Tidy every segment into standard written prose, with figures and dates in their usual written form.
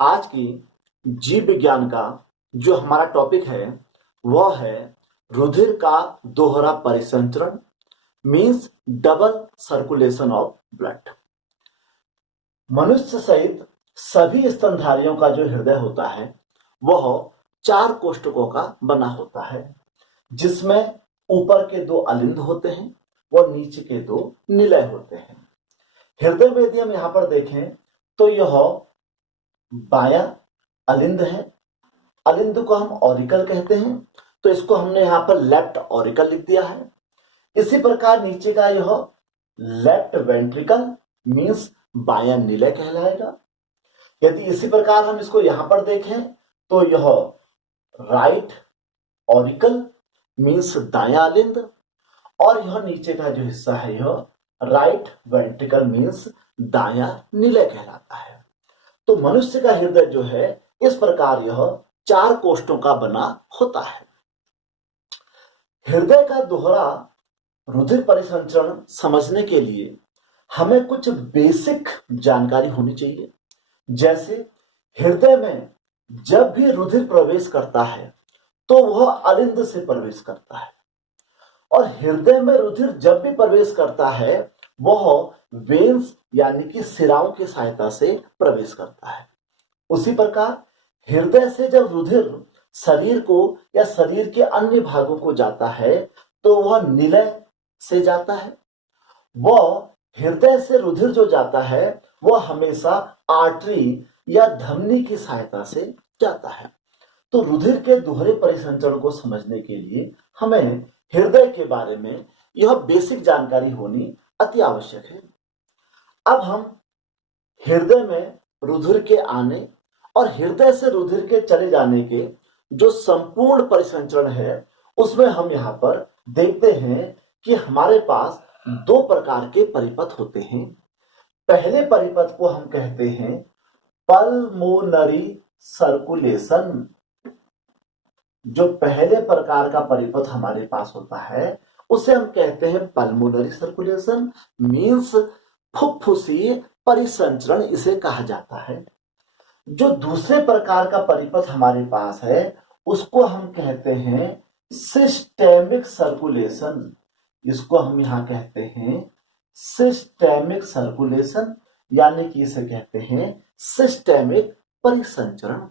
आज की जीव विज्ञान का जो हमारा टॉपिक है वह है रुधिर का दोहरा परिसंचरण means double circulation of blood. मनुष्य सहित सभी स्तनधारियों का जो हृदय होता है वह 4 कोष्ठकों का बना होता है, जिसमें ऊपर के 2 अलिंद होते हैं और नीचे के 2 निलय होते हैं। हृदय में यदि हम यहाँ पर देखें तो यह बायां अलिंद है। अलिंद को हम ऑरिकल कहते हैं, तो इसको हमने यहाँ पर लेफ्ट ऑरिकल लिख दिया है। इसी प्रकार नीचे का यह लेफ्ट वेंट्रिकल मीन्स बायां निलय कहलाएगा। यदि इसी प्रकार हम इसको यहां पर देखें तो यह राइट ऑरिकल मीन्स दायां अलिंद, और यह नीचे का जो हिस्सा है यह राइट वेंट्रिकल मीन्स दायां निलय कहलाता है। तो मनुष्य का हृदय जो है इस प्रकार यह 4 कोष्ठों का बना होता है। हृदय का दोहरा रुधिर परिसंचरण समझने के लिए हमें कुछ बेसिक जानकारी होनी चाहिए। जैसे हृदय में जब भी रुधिर प्रवेश करता है तो वह अलिंद से प्रवेश करता है, और हृदय में रुधिर जब भी प्रवेश करता है वह वेन्स यानी कि सिराओं की सहायता से प्रवेश करता है। उसी प्रकार हृदय से जब रुधिर शरीर को या शरीर के अन्य भागों को जाता है तो वह निलय से जाता है। वह हृदय से रुधिर जो जाता है वह हमेशा आर्टरी या धमनी की सहायता से जाता है। तो रुधिर के दोहरे परिसंचरण को समझने के लिए हमें हृदय के बारे में यह बेसिक जानकारी होनी अति आवश्यक है। अब हम हृदय में रुधिर के आने और हृदय से रुधिर के चले जाने के जो संपूर्ण परिसंचरण है उसमें हम यहाँ पर देखते हैं कि हमारे पास 2 प्रकार के परिपथ होते हैं। पहले परिपथ को हम कहते हैं पल्मोनरी सर्कुलेशन। जो पहले प्रकार का परिपथ हमारे पास होता है उसे हम कहते हैं पल्मोनरी सर्कुलेशन मीन्स फुफ्फुसीय परिसंचरण इसे कहा जाता है। जो दूसरे प्रकार का परिपथ हमारे पास है उसको हम कहते हैं सिस्टेमिक सर्कुलेशन। इसको हम यहां कहते हैं सिस्टेमिक सर्कुलेशन, यानी कि इसे कहते हैं सिस्टेमिक परिसंचरण।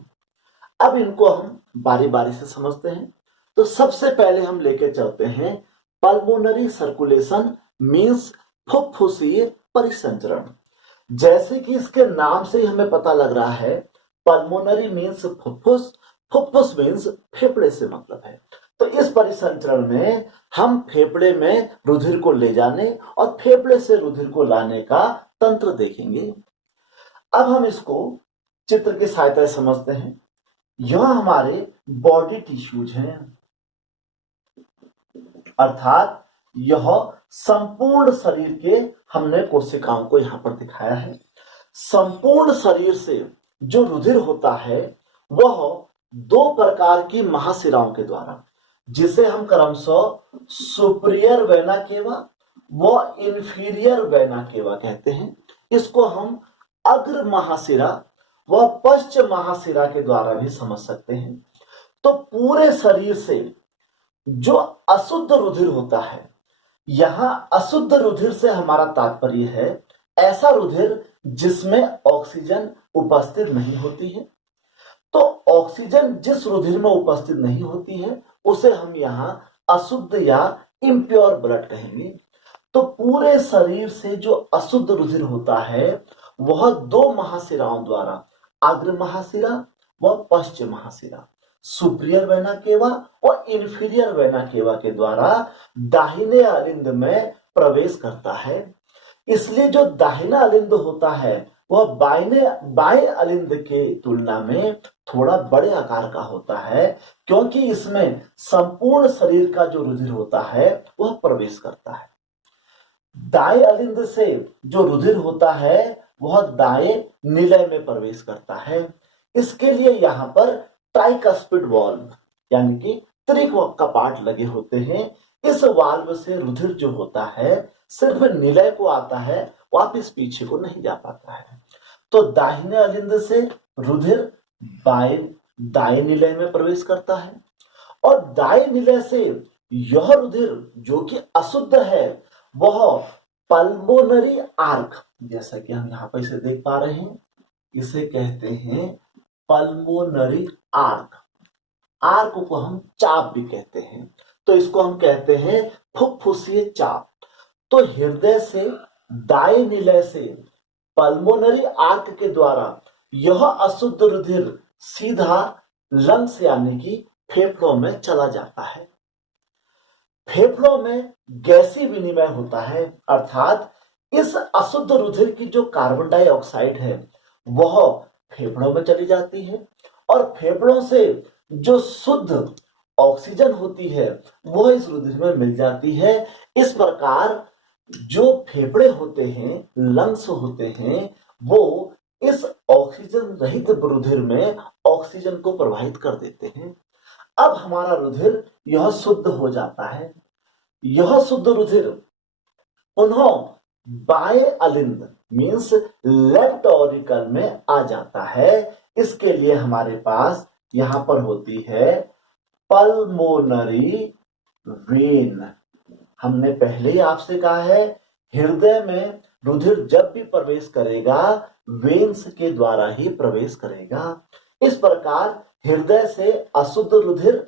अब इनको हम बारी बारी से समझते हैं। तो सबसे पहले हम लेके चलते हैं पल्मोनरी सर्कुलेशन मीन्स फुफ्फुसीय परिसंचरण। जैसे कि इसके नाम से ही हमें पता लग रहा है, पल्मोनरी मीन्स फुफ्फुस, फुफ्फुस मीन्स फेफड़े से मतलब है। तो इस परिसंचरण में हम फेफड़े में रुधिर को ले जाने और फेफड़े से रुधिर को लाने का तंत्र देखेंगे। अब हम इसको चित्र की सहायता से समझते हैं। यह हमारे बॉडी टिश्यूज हैं, अर्थात यह संपूर्ण शरीर के हमने कोशिकाओं को यहां पर दिखाया है। संपूर्ण शरीर से जो रुधिर होता है वह 2 प्रकार की महाशिराओं के द्वारा, जिसे हम क्रमशः सुपीरियर वेना केवा व इंफीरियर वेना केवा कहते हैं, इसको हम अग्र महाशिरा व पश्च महाशिरा के द्वारा भी समझ सकते हैं। तो पूरे शरीर से जो अशुद्ध रुधिर होता है, यहां अशुद्ध रुधिर से हमारा तात्पर्य है ऐसा रुधिर जिसमें ऑक्सीजन उपस्थित नहीं होती है। तो ऑक्सीजन जिस रुधिर में उपस्थित नहीं होती है उसे हम यहाँ अशुद्ध या इम्प्योर ब्लड कहेंगे। तो पूरे शरीर से जो अशुद्ध रुधिर होता है वह 2 महाशिराओं द्वारा, अग्र महाशिरा व पश्च महाशिरा, सुपीरियर वेना केवा और इंफीरियर वेना केवा के द्वारा दाहिने अलिंद में प्रवेश करता है। इसलिए जो दाहिना अलिंद होता है वह बाएं अलिंद के तुलना में थोड़ा बड़े आकार का होता है, क्योंकि इसमें संपूर्ण शरीर का जो रुधिर होता है वह प्रवेश करता है। दाएं अलिंद से जो रुधिर होता है वह दाएं निलय में प्रवेश करता है। इसके लिए यहाँ पर ट्राइकस्पिड वाल्व यानी कि त्रिक कपाट लगे होते हैं। इस वाल्व से रुधिर जो होता है सिर्फ निलय को आता है, वापिस पीछे को नहीं जा पाता है। तो दाहिने अलिंद से रुधिर बाएं दाएं निलय में प्रवेश करता है और दाएं निलय से यह रुधिर जो कि अशुद्ध है वह पल्मोनरी आर्क, जैसा कि हम यहां पर इसे देख पा रहे हैं, इसे कहते हैं पल्मोनरी आर्क। आर्क को हम चाप भी कहते हैं, तो इसको हम कहते हैं फुफ्फुसीय चाप। तो हृदय से दाएं निलय से पल्मोनरी आर्क के द्वारा यह अशुद्ध रुधिर सीधा लंग्स यानी कि फेफड़ों में चला जाता है। फेफड़ों में गैसीय विनिमय होता है, अर्थात इस अशुद्ध रुधिर की जो कार्बन डाइऑक्साइड है वह फेफड़ों में चली जाती है और फेफड़ों से जो शुद्ध ऑक्सीजन होती है वह इस रुधिर में मिल जाती है। इस प्रकार जो फेफड़े होते हैं, लंग्स होते हैं, वो इस ऑक्सीजन रहित रुधिर में ऑक्सीजन को प्रवाहित कर देते हैं। अब हमारा रुधिर यह शुद्ध हो जाता है। यह शुद्ध रुधिर पुनः बाएं अलिंद मीन्स लेफ्ट ऑरिकल में आ जाता है। इसके लिए हमारे पास यहां पर होती है पल्मोनरी वेन। हमने पहले ही आपसे कहा है हृदय में रुधिर जब भी प्रवेश करेगा वेन्स के द्वारा ही प्रवेश करेगा। इस प्रकार हृदय से अशुद्ध रुधिर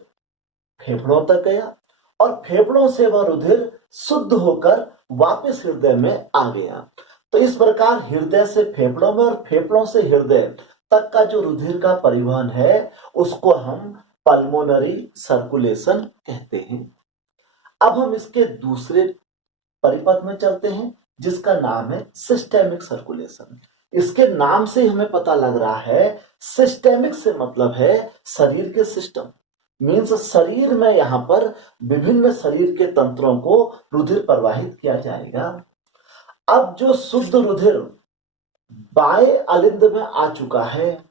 फेफड़ों तक गया और फेफड़ों से वह रुधिर शुद्ध होकर वापस हृदय में आ गया। तो इस प्रकार हृदय से फेफड़ों में और फेफड़ों से हृदय तक का जो रुधिर का परिवहन है उसको हम पल्मोनरी सर्कुलेशन कहते हैं। अब हम इसके दूसरे परिपथ में चलते हैं जिसका नाम है सिस्टेमिक सर्कुलेशन। इसके नाम से हमें पता लग रहा है सिस्टेमिक से मतलब है शरीर के सिस्टम, मीन्स शरीर में यहां पर विभिन्न शरीर के तंत्रों को रुधिर प्रवाहित किया जाएगा। अब जो शुद्ध रुधिर बाएं अलिंद में आ चुका है,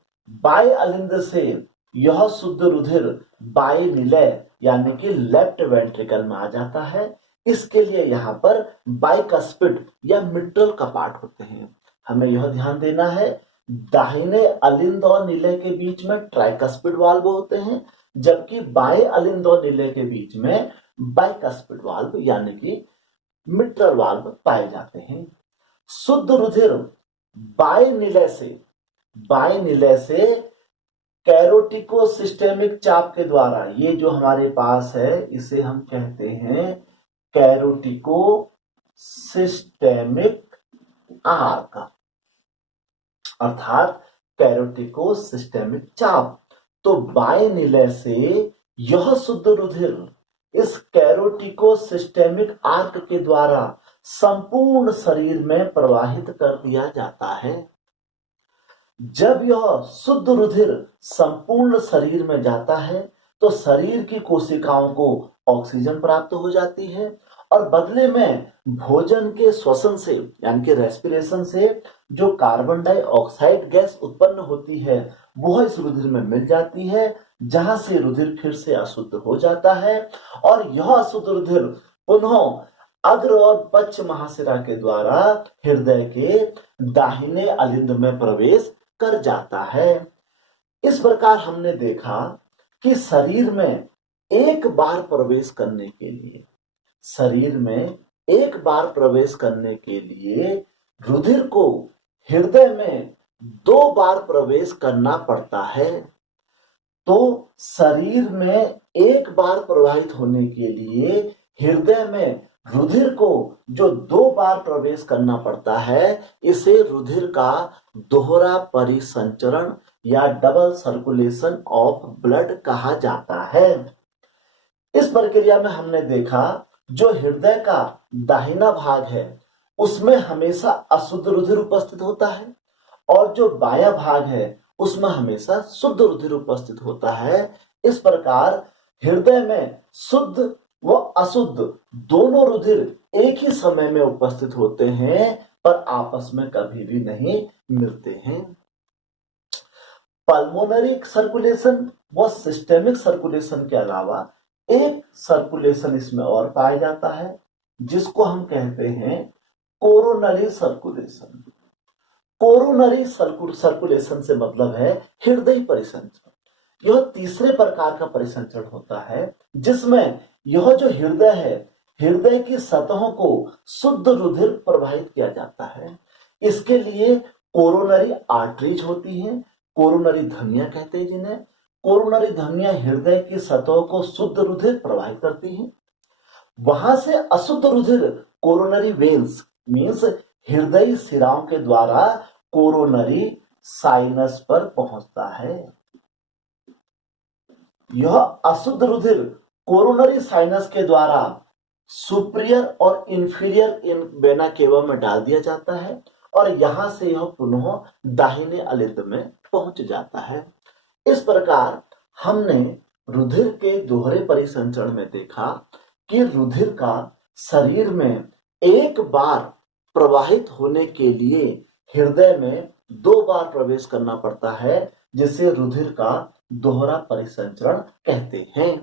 बाएं अलिंद से यह शुद्ध रुधिर बाएं निलय यानी कि लेफ्ट वेंट्रिकल में आ जाता है। इसके लिए यहाँ पर बाइकस्पिड या मिट्रल कपाट होते हैं। हमें यह ध्यान देना है दाहिने अलिंद और निलय के बीच में ट्राइकस्पिड वाल्व होते हैं, जबकि बाएं अलिंद और निलय के बीच में बाइकस्पिड वाल्व यानी कि मिट्रल वाल्व पाए जाते हैं। शुद्ध रुधिर बाएं निलय से कैरोटिको सिस्टेमिक चाप के द्वारा, ये जो हमारे पास है इसे हम कहते हैं कैरोटिको सिस्टेमिक आर्क, अर्थात कैरोटिको सिस्टेमिक चाप। तो बाएं निलय से यह शुद्ध रुधिर इस कैरोटिको सिस्टेमिक आर्क के द्वारा संपूर्ण शरीर में प्रवाहित कर दिया जाता है। जब यह शुद्ध रुधिर संपूर्ण शरीर में जाता है तो शरीर की कोशिकाओं को ऑक्सीजन प्राप्त हो जाती है और बदले में भोजन के श्वसन से यानी कि रेस्पिरेशन से जो कार्बन डाइऑक्साइड गैस उत्पन्न होती है वह इस रुधिर में मिल जाती है, जहां से रुधिर फिर से अशुद्ध हो जाता है और यह अशुद्ध रुधिर पुनः अग्र और पश्च महाशिरा के द्वारा हृदय के दाहिने अलिंद में प्रवेश कर जाता है। इस प्रकार हमने देखा कि शरीर में एक बार प्रवेश करने के लिए रुधिर को हृदय में 2 बार प्रवेश करना पड़ता है। तो शरीर में एक बार प्रवाहित होने के लिए हृदय में रुधिर को जो 2 बार प्रवेश करना पड़ता है इसे रुधिर का दोहरा परिसंचरण या डबल सर्कुलेशन ऑफ ब्लड कहा जाता है। इस प्रक्रिया में हमने देखा जो हृदय का दाहिना भाग है उसमें हमेशा अशुद्ध रुधिर उपस्थित होता है और जो बायां भाग है उसमें हमेशा शुद्ध रुधिर उपस्थित होता है। इस प्रकार हृदय में शुद्ध व अशुद्ध दोनों रुधिर एक ही समय में उपस्थित होते हैं पर आपस में कभी भी नहीं मिलते हैं। पल्मोनरी सर्कुलेशन व सिस्टेमिक सर्कुलेशन के अलावा एक सर्कुलेशन इसमें और पाया जाता है जिसको हम कहते हैं कोरोनरी सर्कुलेशन। कोरोनरी सर्कुलेशन से मतलब है हृदय परिसंचरण। यह तीसरे प्रकार का परिसंचरण होता है जिसमें यह जो हृदय है, हृदय की सतहों को शुद्ध रुधिर प्रवाहित किया जाता है। इसके लिए कोरोनरी आर्टरीज होती हैं, कोरोनरी धमनियां कहते हैं जिन्हें। कोरोनरी धमनियां हृदय की सतहों को शुद्ध रुधिर प्रवाहित करती हैं। वहां से अशुद्ध रुधिर कोरोनरी वेन्स मींस हृदय सिराओं के द्वारा कोरोनरी साइनस पर पहुंचता है। यह अशुद्ध रुधिर कोरोनरी साइनस के द्वारा सुपीरियर और इंफीरियर इन वेना केवा में डाल दिया जाता है और यहां से यह पुनः दाहिने अलिंद में पहुंच जाता है। इस प्रकार हमने रुधिर के दोहरे परिसंचरण में देखा कि रुधिर का शरीर में एक बार प्रवाहित होने के लिए हृदय में 2 बार प्रवेश करना पड़ता है, जिसे रुधिर का दोहरा परिसंचरण कहते हैं।